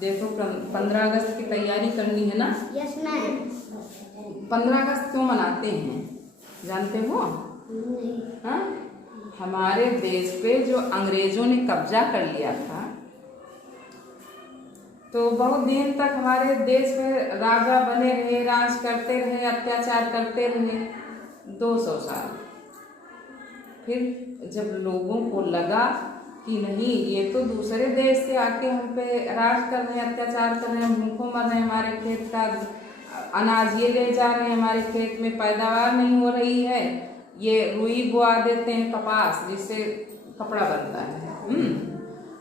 देखो 15 अगस्त की तैयारी करनी है ना। Yes ma'am. 15 अगस्त क्यों मनाते हैं जानते हो? हाँ, हमारे देश पे जो अंग्रेजों ने कब्जा कर लिया था, तो बहुत दिन तक हमारे देश में राजा बने रहे, राज करते रहे, अत्याचार करते रहे 200 साल। फिर जब लोगों को लगा कि नहीं, ये तो दूसरे देश से आके हम पे राज कर रहे हैं, अत्याचार कर रहे हैं, भूखों मर रहे हैं, हमारे खेत का अनाज ये ले जा रहे हैं, हमारे खेत में पैदावार नहीं हो रही है, ये रुई बोआ देते हैं, कपास जिससे कपड़ा बनता है,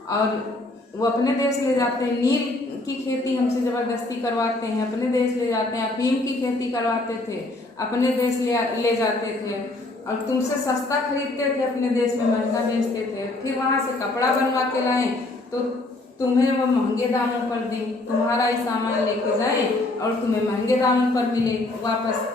और वो अपने देश ले जाते हैं। नील की खेती हमसे जबरदस्ती करवाते हैं, अपने देश ले जाते हैं। अफीम की खेती करवाते थे, अपने देश ले जाते थे, और तुमसे सस्ता खरीदते थे, अपने देश में महंगा बेचते थे। फिर वहां से कपड़ा बनवा के लाए तो तुम्हें वो महंगे दामों पर दें, तुम्हारा ही सामान लेके जाए और तुम्हें महंगे दामों पर मिले वापस।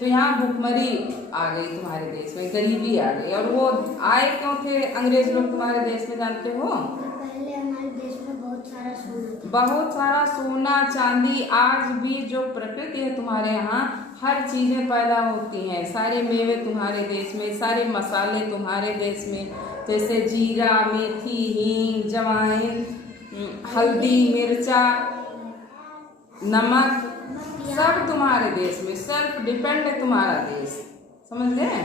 तो यहाँ भूखमरी आ गई तुम्हारे देश में, गरीबी आ गई। और वो आए क्यों थे अंग्रेज लोग तुम्हारे देश में जानते हो? पहले हमारे देश में बहुत सारा सोना, बहुत सारा सोना चांदी। आज भी जो प्रकृति है तुम्हारे यहाँ, हर चीजें पैदा होती हैं, सारे मेवे तुम्हारे देश में, सारे मसाले तुम्हारे देश में, जैसे जीरा, मेथी, हींग, जवाइन, हल्दी, मिर्चा, नमक, सब तुम्हारे देश में। सेल्फ डिपेंड है तुम्हारा देश, समझ गए?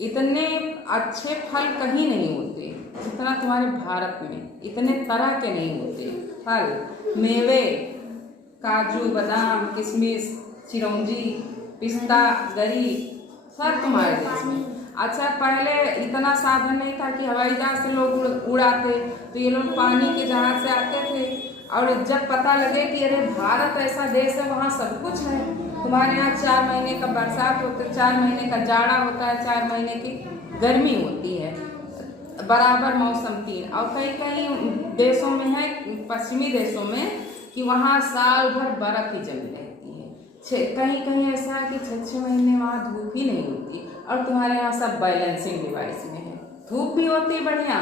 इतने अच्छे फल कहीं नहीं होते जितना तुम्हारे भारत में, इतने तरह के नहीं होते फल, मेवे, काजू, बादाम, किशमिश, चिरौंजी, पिस्ता, गरी, सब तुम्हारे देश में। अच्छा, पहले इतना साधन नहीं था कि हवाई जहाज से लोग उड़ाते, तो ये लोग पानी के जहाज से आते थे। और जब पता लगे कि अरे भारत ऐसा देश है, वहाँ सब कुछ है। तुम्हारे यहाँ 4 महीने का बरसात होता है, 4 महीने का जाड़ा होता है, 4 महीने की गर्मी होती है, बराबर मौसम 3। और कई कई देशों में है, पश्चिमी देशों में, कि वहाँ साल भर बर्फ ही जमी रहती है। कहीं कहीं ऐसा है कि 6-6 महीने वहाँ धूप ही नहीं होती। और तुम्हारे यहाँ सब बैलेंसिंग डिवाइस में है, धूप भी होती है बढ़िया,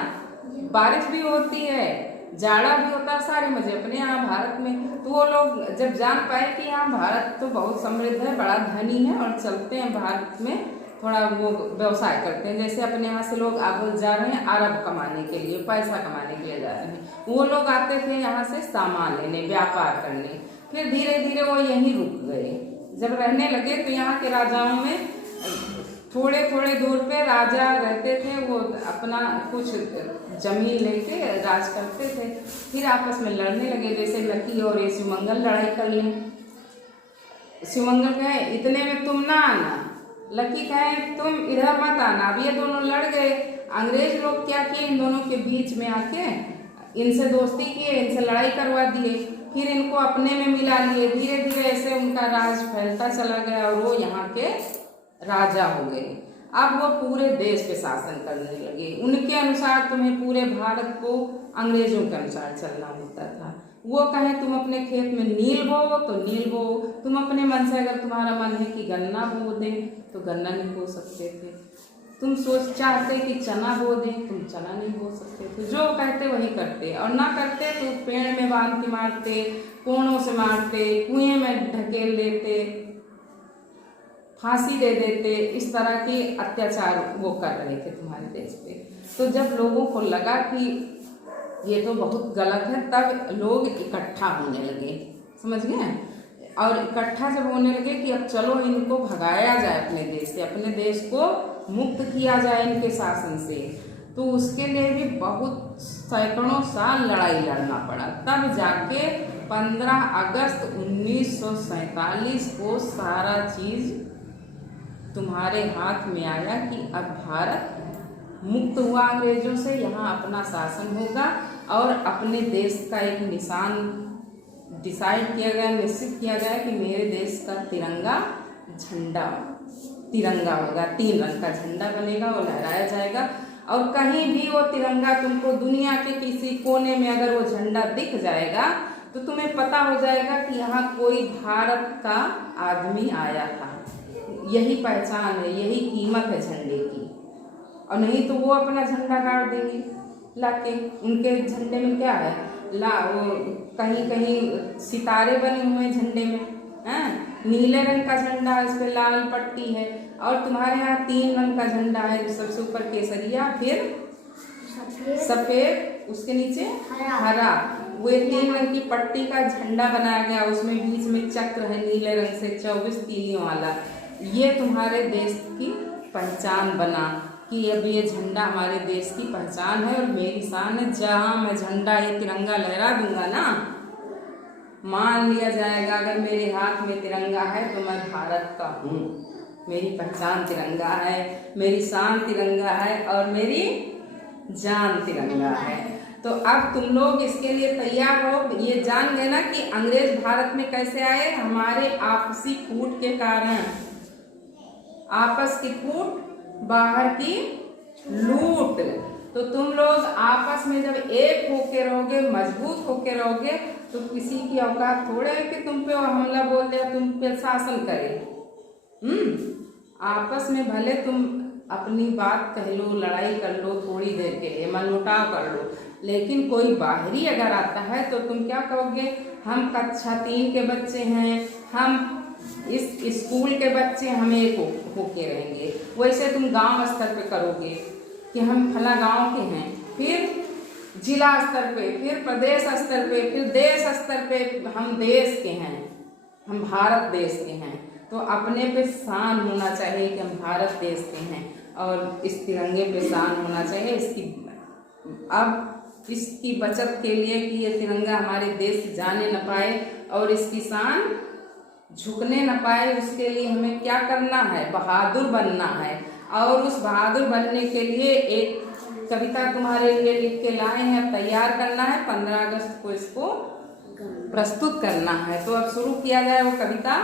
बारिश भी होती है, जाड़ा भी होता है, सारे मजे अपने यहाँ भारत में। तो वो लोग जब जान पाए कि यहाँ भारत तो बहुत समृद्ध है, बड़ा धनी है, और चलते हैं भारत में थोड़ा वो व्यवसाय करते हैं। जैसे अपने यहाँ से लोग अब जा रहे हैं अरब कमाने के लिए, पैसा कमाने के लिए जा रहे हैं, वो लोग आते थे यहाँ से सामान लेने, व्यापार करने। फिर धीरे धीरे वो यहीं रुक गए। जब रहने लगे तो यहाँ के राजाओं में थोड़े थोड़े दूर पे राजा रहते थे, वो अपना कुछ जमीन लेके राज करते थे। फिर आपस में लड़ने लगे, जैसे लकी और ये शिवमंगल लड़ाई कर लिए। शिवमंगल कहे इतने में तुम ना आना, लकी कहे तुम इधर मत आना। अब ये दोनों लड़ गए। अंग्रेज लोग क्या किए, इन दोनों के बीच में आके इनसे दोस्ती किए, इनसे लड़ाई करवा दिए, फिर इनको अपने में मिला लिए। धीरे धीरे ऐसे उनका राज फैलता चला गया और वो यहाँ के राजा हो गए। अब वो पूरे देश पे शासन करने लगे। उनके अनुसार तुम्हें पूरे भारत को अंग्रेजों के अनुसार चलना होता था। वो कहे तुम अपने खेत में नील बो तो नील बो, तुम अपने मन से, अगर तुम्हारा मन है कि गन्ना बो दें तो गन्ना नहीं बो सकते थे, तुम चाहते कि चना बो दें, तुम चना नहीं बो सकते थे। जो कहते वही करते, और ना करते तो पेड़ में बांध के मारते, कोनों से मारते, कुएं में ढकेल देते, फांसी दे देते। इस तरह के अत्याचार वो कर रहे थे तुम्हारे देश पे। तो जब लोगों को लगा कि ये तो बहुत गलत है, तब लोग इकट्ठा होने लगे, समझ गए? और इकट्ठा जब होने लगे कि अब चलो इनको भगाया जाए अपने देश से, अपने देश को मुक्त किया जाए इनके शासन से, तो उसके लिए भी बहुत सैकड़ों साल लड़ाई लड़ना पड़ा। तब जाके 15 अगस्त 1947 को सारा चीज तुम्हारे हाथ में आया कि अब भारत मुक्त हुआ अंग्रेजों से, यहाँ अपना शासन होगा और अपने देश का एक निशान डिसाइड किया गया, निश्चित किया गया कि मेरे देश का तिरंगा झंडा तिरंगा होगा, 3 रंग का झंडा बनेगा, वो लहराया जाएगा। और कहीं भी वो तिरंगा तुमको दुनिया के किसी कोने में अगर वो झंडा दिख जाएगा तो तुम्हें पता हो जाएगा कि यहाँ कोई भारत का आदमी आया था। यही पहचान है, यही कीमत है झंडे की। और नहीं तो वो अपना झंडा गाड़ देंगे, लाके उनके झंडे में क्या है, वो कहीं कहीं सितारे बने हुए झंडे में, हैं, नीले रंग का झंडा है, उस पे लाल पट्टी है। और तुम्हारे यहाँ 3 रंग का झंडा है, सबसे ऊपर केसरिया, फिर सफेद, उसके नीचे हरा। वो 3 रंग की पट्टी का झंडा बनाया गया, उसमें बीच में चक्र है नीले रंग से 24 तीलियों वाला। ये तुम्हारे देश की पहचान बना कि अब ये झंडा हमारे देश की पहचान है और मेरी शान है। जहाँ मैं झंडा ये तिरंगा लहरा दूंगा ना, मान लिया जाएगा अगर मेरे हाथ में तिरंगा है तो मैं भारत का हूँ। मेरी पहचान तिरंगा है, मेरी शान तिरंगा है और मेरी जान तिरंगा है। तो अब तुम लोग इसके लिए तैयार हो। ये जान गए ना कि अंग्रेज भारत में कैसे आए, हमारे आपसी फूट के कारण। आपस की फूट, बाहर की लूट। तो तुम लोग आपस में जब एक होके रहोगे, मजबूत होके रहोगे, तो किसी की औकात थोड़े है कि तुम पे हमला बोल दे, तुम पे शासन करे। आपस में भले तुम अपनी बात कह लो, लड़ाई कर लो थोड़ी देर के लिए, मनमुटाव कर लो, लेकिन कोई बाहरी अगर आता है तो तुम क्या कहोगे, हम कक्षा 3 के बच्चे हैं, हम इस स्कूल के बच्चे, हम एक होके रहेंगे। वैसे तुम गांव स्तर पे करोगे कि हम फला गांव के हैं, फिर जिला स्तर पे, फिर प्रदेश स्तर पे, फिर देश स्तर पे हम देश के हैं, हम भारत देश के हैं। तो अपने पे शान होना चाहिए कि हम भारत देश के हैं और इस तिरंगे पे शान होना चाहिए। इसकी बचत के लिए कि ये तिरंगा हमारे देश से जाने न पाए और इसकी शान झुकने न पाए, उसके लिए हमें क्या करना है, बहादुर बनना है। और उस बहादुर बनने के लिए एक कविता तुम्हारे लिए लिख के लाए हैं, तैयार करना है, 15 अगस्त को इसको प्रस्तुत करना है। तो अब शुरू किया जाए वो कविता।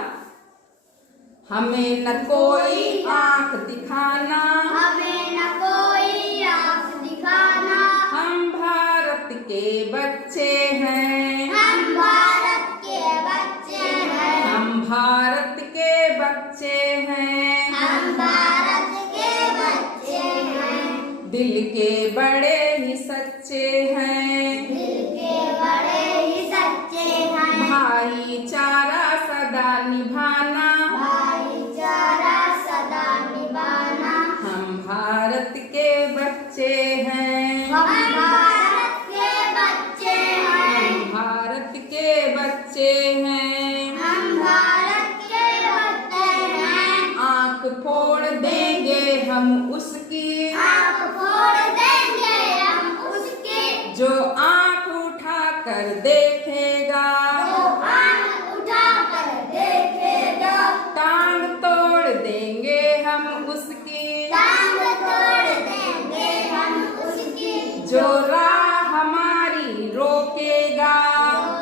हमें न कोई आंख दिखाना, हमें न कोई आंख दिखाना, हम भारत के बच्चे हैं, हम भारत के बच्चे हैं, हम भारत के बच्चे हैं, हम भारत के बच्चे हैं, दिल के बड़े ही सच्चे हैं, दिल के बड़े ही सच्चे हैं, भाईचारा सदा निभाना, भाईचारा सदा निभाना, हम भारत के बच्चे हैं, हम भारत के बच्चे हैं, हम भारत के बच्चे हैं, हम भारत के बच्चे हैं, आंख फोड़ देंगे हम उसकी, आंख फोड़ देंगे हम उसकी, जो आंख उठा कर देखेगा, जो आंख उठा कर देखेगा, टांग तोड़ देंगे हम उसकी, टांग तोड़ देंगे हम उसकी, जो राह हमारी रोकेगा,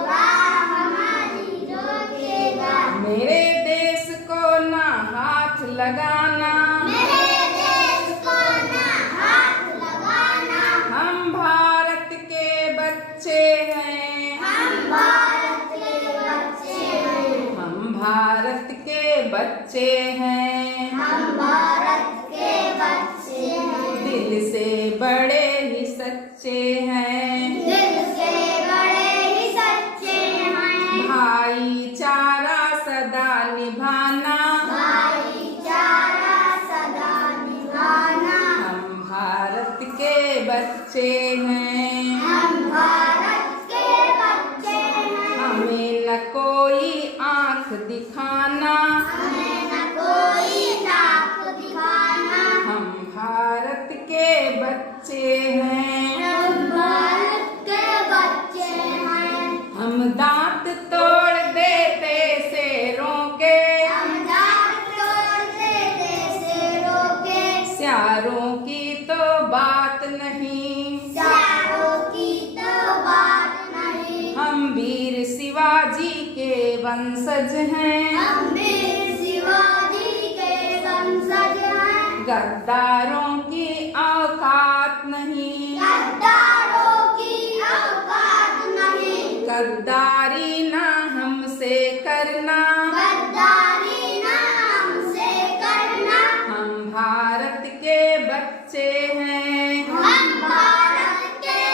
राह हमारी रोकेगा, मेरे देश को ना हाथ लगाना, मेरे देश को ना हाथ लगाना, हम भारत के बच्चे हैं, हम भारत के बच्चे हैं, हम भारत के बच्चे हैं, हम भारत के बच्चे हैं, दिल से बड़े ही सच्चे हैं, दिल से बड़े ही सच्चे हैं, भाईचारा सदा निभाना, भाईचारा सदा निभाना, हम भारत के बच्चे हैं, हम भारत के बच्चे हैं, हमें न कोई आंख दिखाना, हमें न कोई नाक दिखाना, हम भारत के बच्चे हैं, हम भारत के बच्चे हैं, हम दांत तोड़ देते शेरों के, हम दांत तोड़ देते शेरों के, स्यारों की तो बात नहीं, चारों की तो बात नहीं, हम वीर शिवाजी के वंशज हैं, हम वीर शिवाजी के वंशज हैं, गद्दारों की औकात नहीं, गद्दारों की औकात नहीं, गद्दारी ना हमसे करना, गद्दारी ना हमसे करना, हम भारत के बच्चे हैं, हम भारत के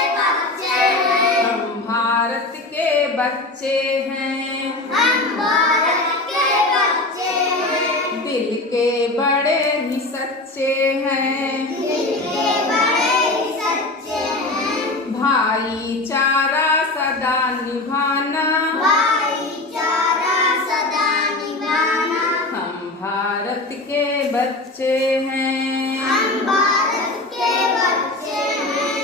बच्चे हैं, हम भारत के बच्चे हैं, दिल के बड़े ही सच्चे हैं, दिल के बड़े ही सच्चे हैं, भाईचारा सदा निभाना, भाईचारा सदा निभाना, हम भारत के बच्चे हैं। हम भारत के बच्चे हैं।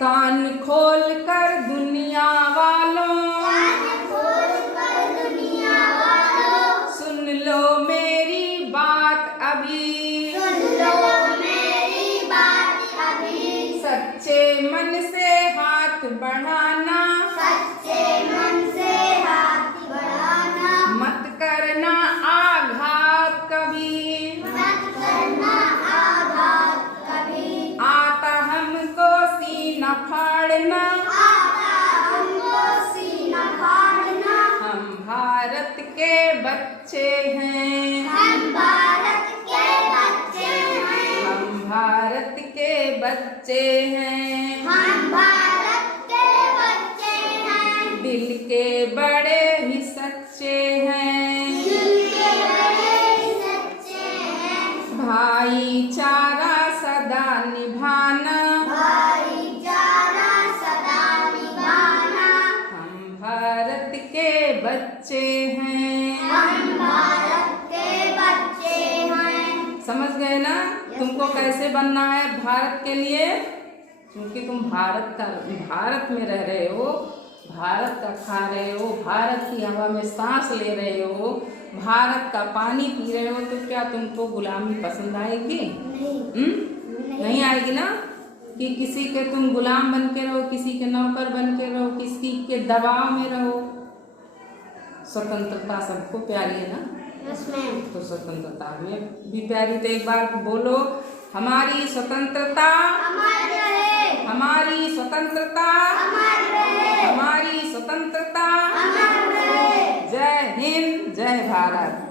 कान खोल कर दुनिया वालों, कान खोल कर दुनिया वालों, सुन लो मेरी बात अभी, सुन लो मेरी बात अभी, सच्चे मन से हाथ बढ़ाना, सच्चे मन से हाथ बढ़ाना, मत करना आघात कभी, मत करना आघात कभी, आता हमको सीना फाड़ना, आता हमको सीना फाड़ना, हम भारत के बच्चे हैं, हम भारत के बच्चे हैं, हम भारत के बच्चे हैं, हम भारत के बच्चे हैं, दिल के बड़े ही सच्चे हैं, दिल के बड़े ही सच्चे हैं, भाईचारा सदा निभाना, भाईचारा सदा निभाना, हम भारत के बच्चे हैं। हम भारत के बच्चे हैं। समझ गए ना तुमको कैसे बनना है भारत के लिए? क्योंकि तुम भारत में रह रहे हो, भारत का खा रहे हो, भारत की हवा में सांस ले रहे हो, भारत का पानी पी रहे हो, तो क्या तुमको गुलामी पसंद आएगी? नहीं आएगी ना। कि किसी के तुम गुलाम बन के रहो, किसी के नौकर बन के रहो, किसी के दबाव में रहो। स्वतंत्रता सबको प्यारी है ना, तो स्वतंत्रता हमें भी प्यारी। तो एक बार बोलो, हमारी स्वतंत्रता अमर रहे, हमारी स्वतंत्रता अमर रहे, हमारी स्वतंत्रता। अमर रहे। जय हिंद, जय भारत।